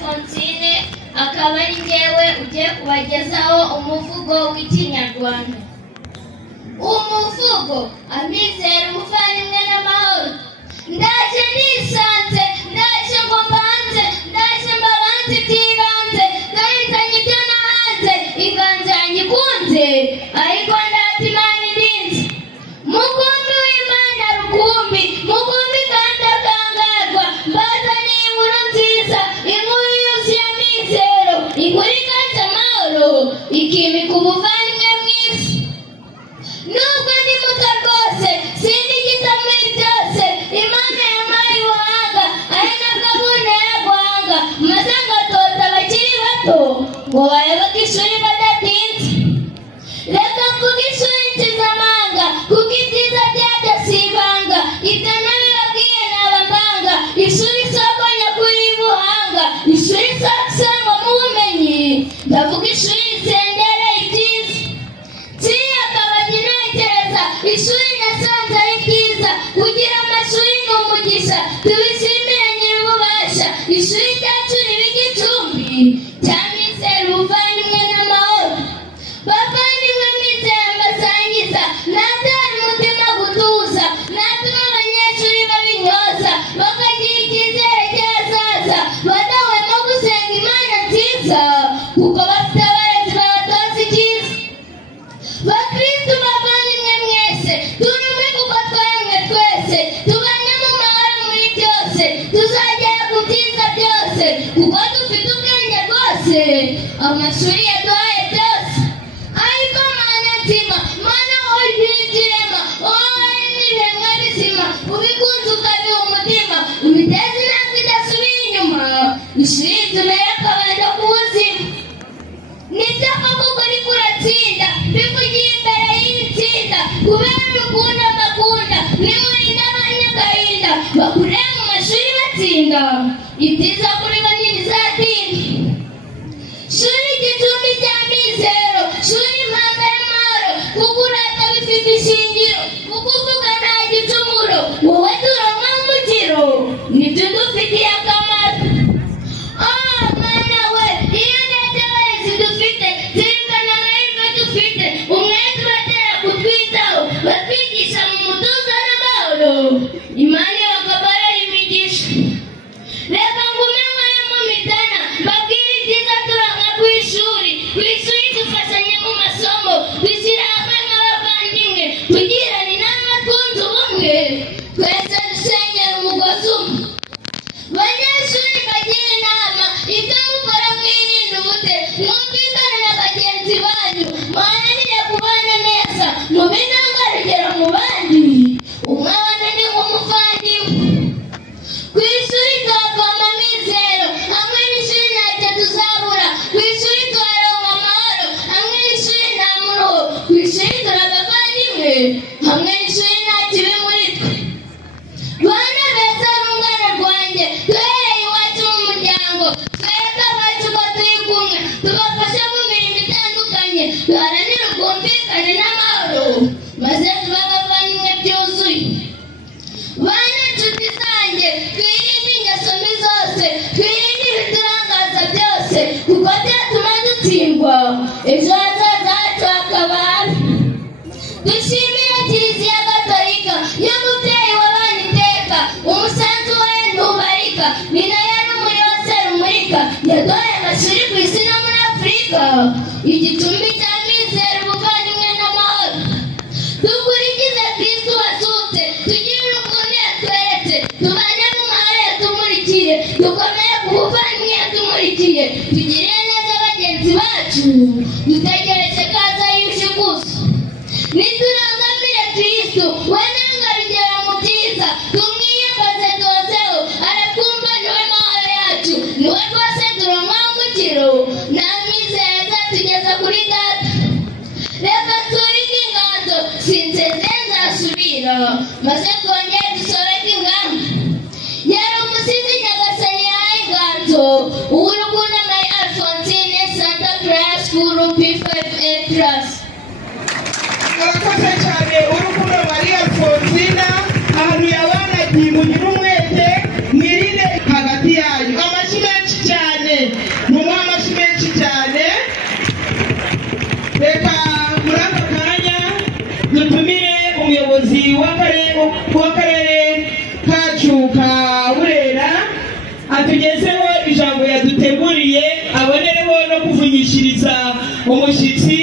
Alphonsine akaba ari njyewe ugiye kubagezaho umuvugo w'ikinyarwanda. Umuvugo: amizero, umuvandimwe n'amahoro. Ndaje nisanze, ndaje ngo mbanze, ndaje mbabanze iby'ibanze, gahitanye ibyo nahanze, inganzo yanjye ikunze, ariko ndata Imana indinze. Mukumbi w'Imana rukumbi, mukumbi kandi akangarwa, mbazaniye inkuru nziza, inkuru yuzuye amizero, inkuru iganza amahoro, ikimika umuvandimwe mwiza. Nubwo ndi muto rwose, sindigiza muri byose, Imana yampaye ubuhanga, ari nabwo buntera guhanga, maze ngatota abakiri bato ngo bayoboke ishuri badatinze. Reka mvuge ishuri nshizamanga, kuko ibyiza byaryo si ibanga, ibyo nabibabwiye nabambanga. Ishuri isoko nyakuri y'ubuhanga, ishuri isangwa mu bumenyi, ndavuga ishuri risendereye ibyiza. Kiriya kabagi ntekereza, ishuri nasanze ari ryiza, kugira amashuri ni umugisha, tubishimire nyir'ububasha. Ishuri ryacu ribe igicumbi cy'amizero, ubuvandimwe n'amahoro. Bavandimwe mizero mbasangiza, natari umutima gutuza, natuma abanyeshuri babinyoza, bakagira icyizere cy'ahazaza, badahwema gusenga Imana nziza, kuko bafite abarezi babatoza icyiza. Bakristu bavandimwe mwese, turumwe kuko twemwe twese, tubanye mu mahoro muri byose, tuzagera ku byiza byose, kuko dufite ubwenge bwose, amashuri yaduhaye byose. Ariko Mana nzima, Mana wowe ntibigirema, wowe n'ibiremwa bizima, ubikunze ukabiha umutima, ubiteza intambwe idasubira inyuma, ishuri ritubere akabando k'ubuzima. Nibyo koko kuri kuratsinda, bivugiye imbere y'itsinda, kubera urukundo mbakunda, nimurinda abanyagahinda, bakurire mu mashuri batsinda, ibyiza kuri bo ntibizatinda. Shuri igicumbi cy'amizero, shuri impamba y'amahoro, kuko urata bifite ishingiro, kuko uvuga nta gicumuro, wowe turonka umukiro, nibyo udufitiye akamaro. Mana we, iyo ndebye abarezi dufite, zirikana amahirwe dufite, umwete ubatera kutwitaho, batwigisha mu mutuzo n'amahoro, Imana bakabara imigisha. Reka ngume nkora mu mitana, mbabwire ibyiza turanga ku ishuri dufashanye mu masomo, twishyira hamwe nk'abavandimwe, tugirane inama twunze ubumwe, twese dusenyera umugozi umwe. Banyeshuri bagira inama, ibyo mukora mwirinde ubute, mwumvikane na bagenzi banyu, muharanire kubana neza, mube intangarugero mu bandi, umwe abane nk'umuvandimwe. Ku ishuri tuhavoma amizero, hamwe n'ishuri ntacyo tuzabura, ku ishuri tuharonka amahoro, hamwe n'ishuri nta muruho, ku ishuri turabavandimwe, hamwe n'ishuri nta kibi muri twe. Bana beza rungano rwanjye, duhereye iwacu mu muryango, twereke abacu ko turi kumwe, tubafashe mu mirimo itandukanye, duharanire ubwumvikane n'amahoro, maze tuba abavandimwe byuzuye. Bana nshuti zanjye, twirinde ingeso mbi zose, twirinde ibiturangaza byose, kuko byatuma dutsindwa, ejo hazaza hacu hakaba habi. Dushimire Kiliziya Gatolika, y'umubyeyi w'abana iteka, umusanzu wayo ntubarika, ni nayo n'umuri wose rumurika, yaduhaye amashuri ku isi no muri Afurika, igicumbi cy'amizero, ubuvandimwe n'amahoro. Dukurikize Kristu wasutse, tugire urukundo yatweretse, tubane mu mahoro yatumurikiye, dukomere ku buvandimwe yatumurikiye, tugirire neza bagenzi bacu, dutegereje kaza yuje gusa. Niturangamire Kristu, we ntangarugero mu byiza, tumwiyambaze tuhozeho, aratwumva niwe mahoro yacu, niwe rwose turonka umukiro, nta mwizero azatugeza kuri Data. Reka turike inganzo, sinseze nzasubira, maze twongere dusobeke ingamba. Yari umusizi Nyagasani yahaye inganzo, uw'urukundo Marie Alphonsine, Santa Clara School P5A class. Murakoze cyane urukundo Marie Alphonsine, ahantu yabanagiye mugire umwete, mwirinde hagati yanyu. Amashyi menshi cyane. w'akarere kacu ka Burera atugezeho ijambo yaduteguriye, abonereho no kuvunyishiriza umushyitsi